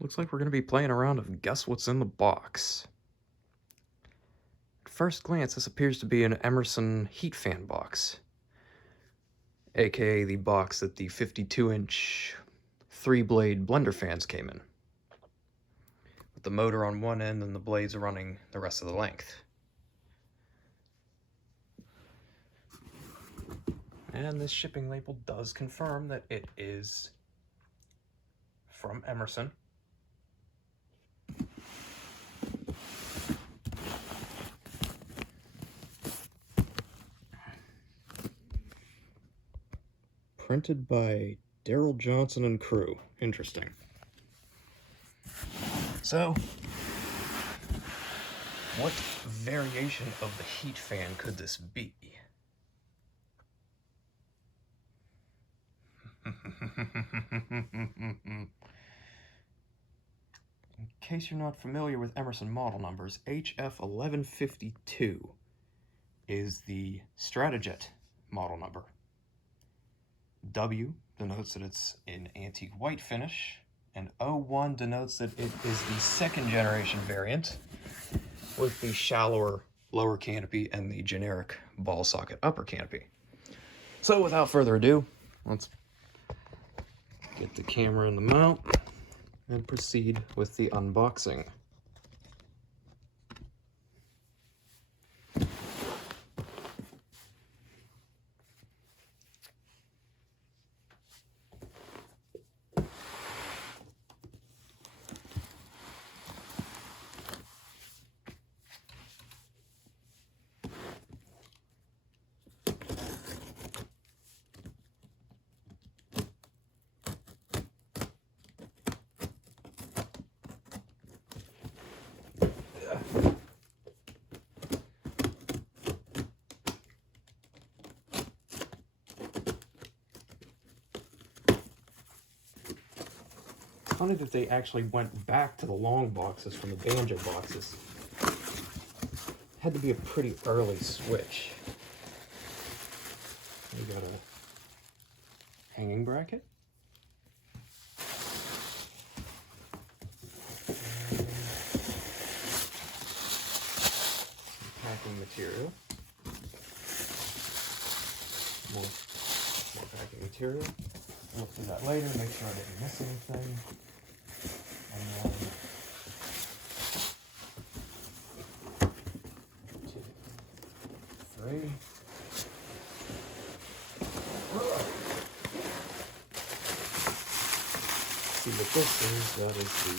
Looks like we're going to be playing around of Guess What's in the Box. At first glance, this appears to be an Emerson heat fan box, aka the box that the 52-inch 3-blade blender fans came in, with the motor on one end and the blades running the rest of the length. And this shipping label does confirm that it is from Emerson. Printed by Daryl Johnson and crew. Interesting. So, what variation of the heat fan could this be? In case you're not familiar with Emerson model numbers, HF1152 is the Strato Jet model number. W denotes that it's in antique white finish, and 01 denotes that it is the second generation variant with the shallower lower canopy and the generic ball socket upper canopy. So without further ado, let's get the camera in the mount and proceed with the unboxing. Funny that they actually went back to the long boxes from the banjo boxes. Had to be a pretty early switch. We got a hanging bracket. Packing material. More packing material. Look through that later, make sure I didn't miss anything. And then 2, 3. See what this is? That is the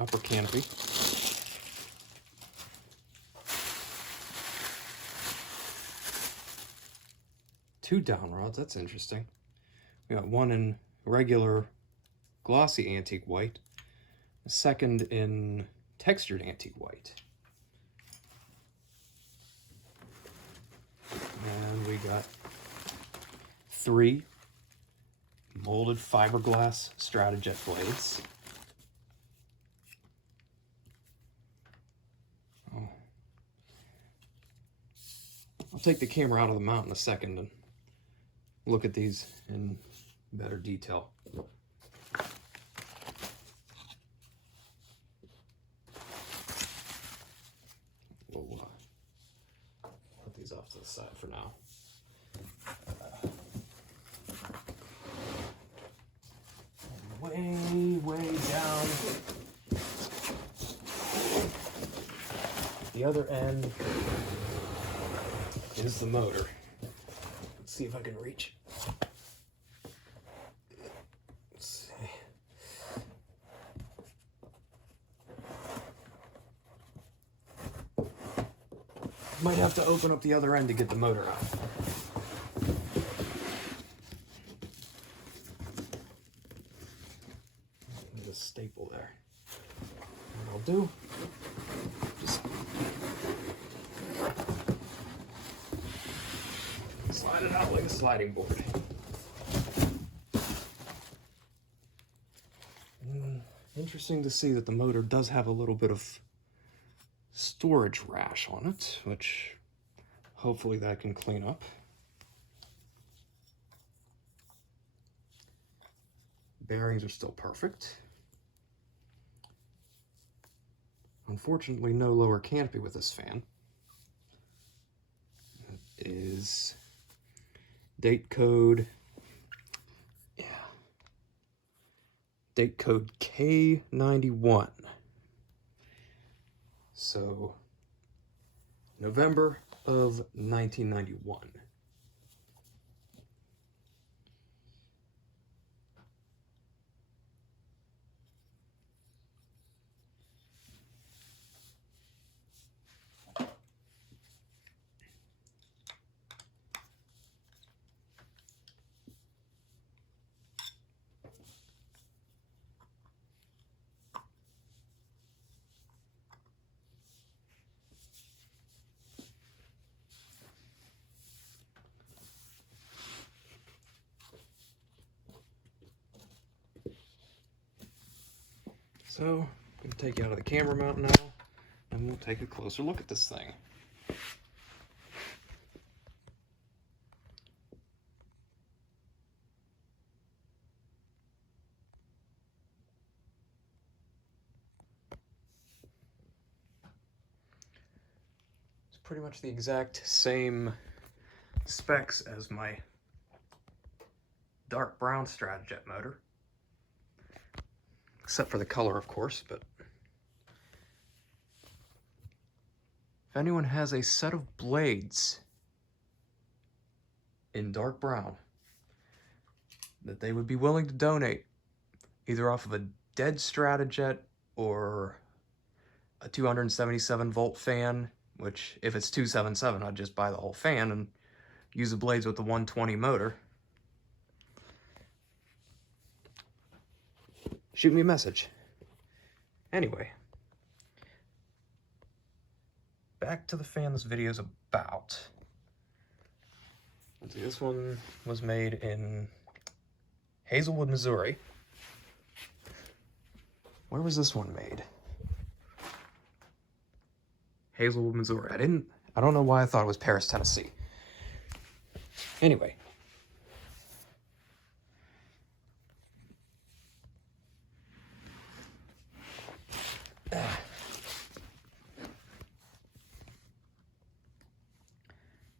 upper canopy. Two down rods, that's interesting. We got one in regular glossy antique white, a second in textured antique white. And we got 3 molded fiberglass Strato Jet blades. Oh. I'll take the camera out of the mount in a second and look at these in better detail. We'll put these off to the side for now. Way down at the other end is the motor. Let's see if I can reach. Let's see. Might have to open up the other end to get the motor out. There's a staple there. What I'll do, just slide it out like a sliding board. Interesting to see that the motor does have a little bit of storage rash on it, which hopefully that can clean up. bearings are still perfect. Unfortunately, no lower canopy with this fan. It is date code, date code K91. So, November of 1991. So, I'm going to take you out of the camera mount now, and we'll take a closer look at this thing. It's pretty much the exact same specs as my dark brown Strato Jet motor. Except for the color, of course, but if anyone has a set of blades in dark brown that they would be willing to donate, either off of a dead Strato Jet or a 277 volt fan, which if it's 277, I'd just buy the whole fan and use the blades with the 120 motor, shoot me a message. Anyway, back to the fan this video is about. Let's see, this one was made in Hazelwood, Missouri. Where was this one made? Hazelwood, Missouri. I don't know why I thought it was Paris, Tennessee. Anyway.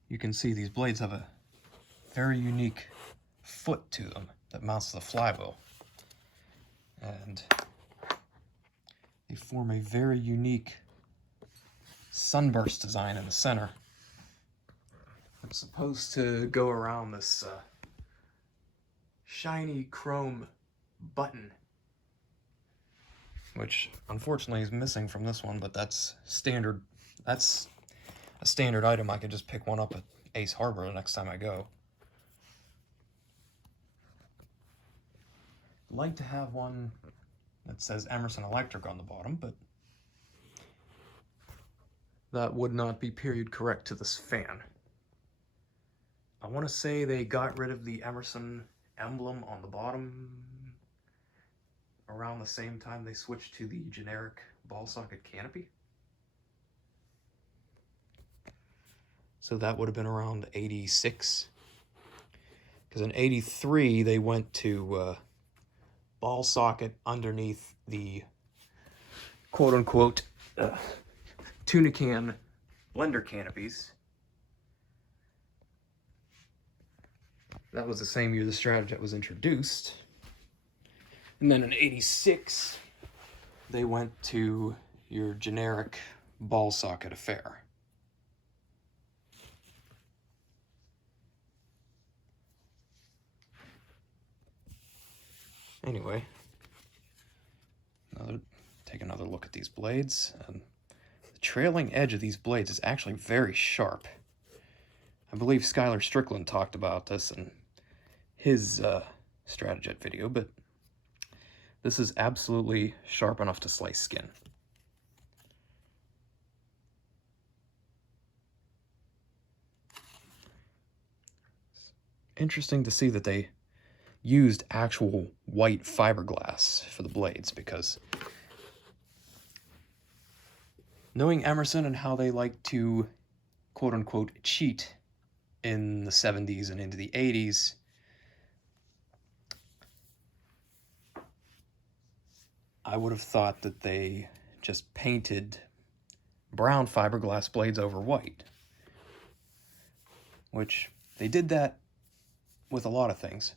You can see these blades have a very unique foot to them that mounts to the flywheel. And they form a very unique sunburst design in the center. It's supposed to go around this shiny chrome button, which unfortunately is missing from this one, but that's standard. That's a standard item. I could just pick one up at Ace Harbor the next time I go. I'd like to have one that says Emerson Electric on the bottom, but that would not be period correct to this fan. I want to say they got rid of the Emerson emblem on the bottom around the same time they switched to the generic ball socket canopy. So that would have been around 86. Because in 83, they went to ball socket underneath the quote-unquote tuna can blender canopies. That was the same year the Strato Jet was introduced. And then in 86, they went to your generic ball socket affair. Anyway, take another look at these blades. The trailing edge of these blades is actually very sharp. I believe Skylar Strickland talked about this in his Strato Jet video, but this is absolutely sharp enough to slice skin. It's interesting to see that they used actual white fiberglass for the blades, because knowing Emerson and how they like to quote-unquote cheat in the 70s and into the 80s, I would have thought that they just painted brown fiberglass blades over white, which they did that with a lot of things.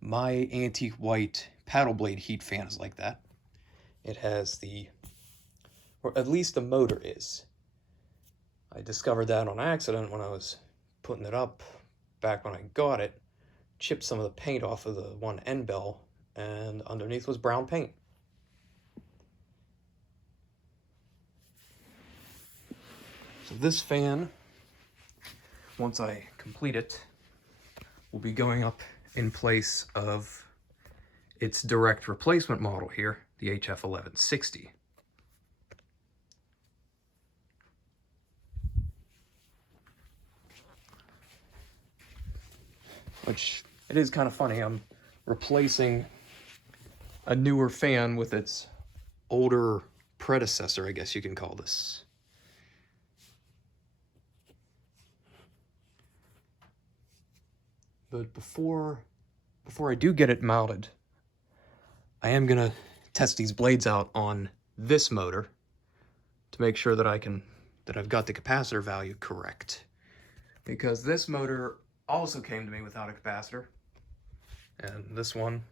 My antique white paddle blade heat fan is like that. It has or at least the motor is. I discovered that on accident when I was putting it up back when I got it. Chipped some of the paint off of the one end bell, and underneath was brown paint. So this fan, once I complete it, will be going up in place of its direct replacement model here, the HF1160. Which, it is kind of funny, I'm replacing a newer fan with its older predecessor, I guess you can call this. But before I do get it mounted, I am gonna test these blades out on this motor to make sure that I've got the capacitor value correct. Because this motor also came to me without a capacitor, and this one,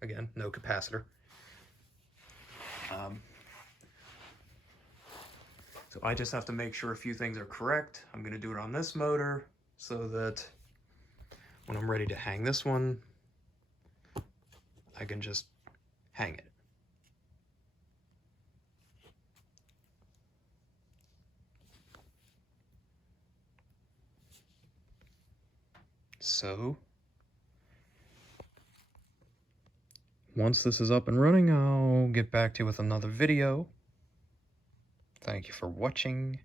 again, no capacitor. So I just have to make sure a few things are correct. I'm gonna do it on this motor so that when I'm ready to hang this one, I can just hang it. So, once this is up and running, I'll get back to you with another video. Thank you for watching.